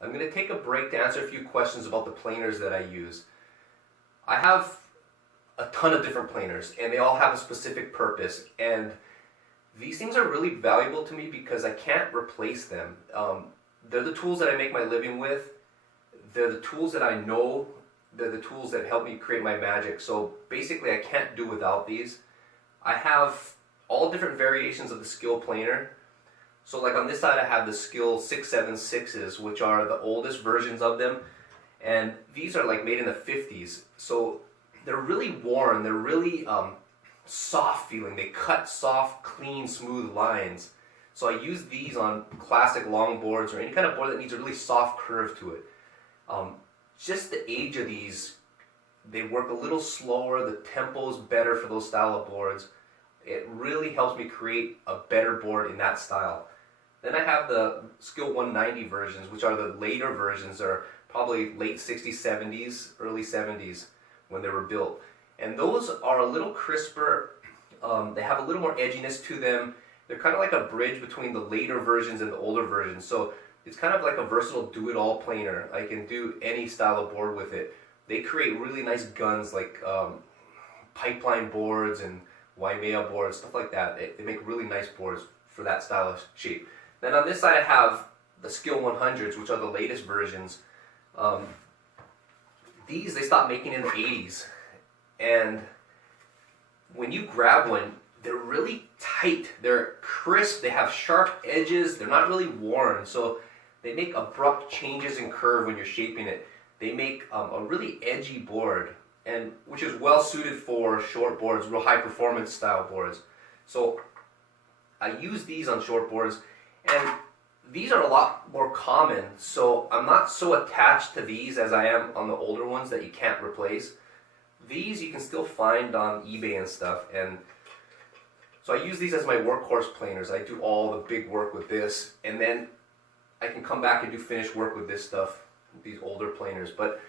I'm going to take a break to answer a few questions about the planers that I use. I have a ton of different planers and they all have a specific purpose, and these things are really valuable to me because I can't replace them. They're the tools that I make my living with. They're the tools that I know. They're the tools that help me create my magic. So basically I can't do without these. I have all different variations of the skill planer. So like on this side I have the skill 676s, which are the oldest versions of them. And these are like made in the 50s. So they're really worn, they're really soft feeling. They cut soft, clean, smooth lines. So I use these on classic long boards or any kind of board that needs a really soft curve to it. Just the age of these, they work a little slower, the tempo's better for those style of boards. It really helps me create a better board in that style. Then I have the Skill 190 versions, which are the later versions. They're probably late 60s, 70s, early 70s when they were built. And those are a little crisper. They have a little more edginess to them. They're kind of like a bridge between the later versions and the older versions. So it's kind of like a versatile do-it-all planer. I can do any style of board with it. They create really nice guns like pipeline boards and Waimea boards, stuff like that. They make really nice boards for that style of shape. Then on this side I have the Skill 100s, which are the latest versions. These they stopped making in the 80s. And when you grab one, they're really tight. They're crisp. They have sharp edges. They're not really worn. So they make abrupt changes in curve when you're shaping it. They make a really edgy board, and which is well suited for short boards, real high performance style boards. So I use these on short boards, and these are a lot more common. So I'm not so attached to these as I am on the older ones that you can't replace. These you can still find on eBay and stuff, and so I use these as my workhorse planers. I do all the big work with this, and then I can come back and do finished work with this stuff, these older planers. But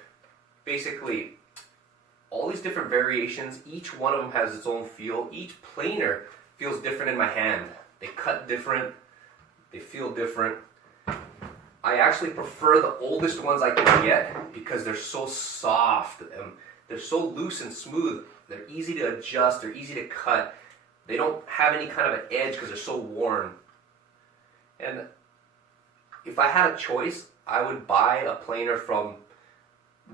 basically, all these different variations, each one of them has its own feel. Each planer feels different in my hand. They cut different, they feel different. I actually prefer the oldest ones I can get because they're so soft. They're so loose and smooth. They're easy to adjust, they're easy to cut. They don't have any kind of an edge because they're so worn. And if I had a choice, I would buy a planer from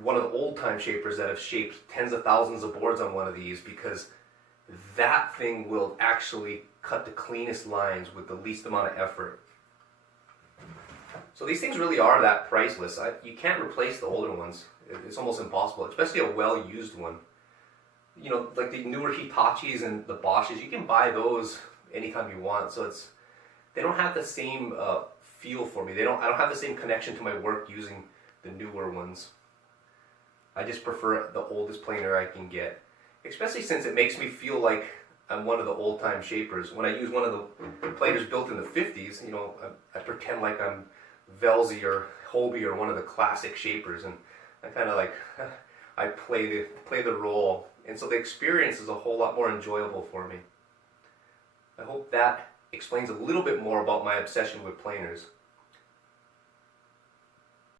one of the old-time shapers that have shaped tens of thousands of boards on one of these, because that thing will actually cut the cleanest lines with the least amount of effort. So these things really are that priceless. You can't replace the older ones. It's almost impossible, especially a well-used one. You know, like the newer Hitachis and the Bosches, you can buy those anytime you want. So they don't have the same feel for me. I don't have the same connection to my work using the newer ones. I just prefer the oldest planer I can get, especially since it makes me feel like I'm one of the old-time shapers. When I use one of the planers built in the 50s, you know, I pretend like I'm Velzy or Hobie or one of the classic shapers, and I kind of like I play the role, and so the experience is a whole lot more enjoyable for me. I hope that explains a little bit more about my obsession with planers.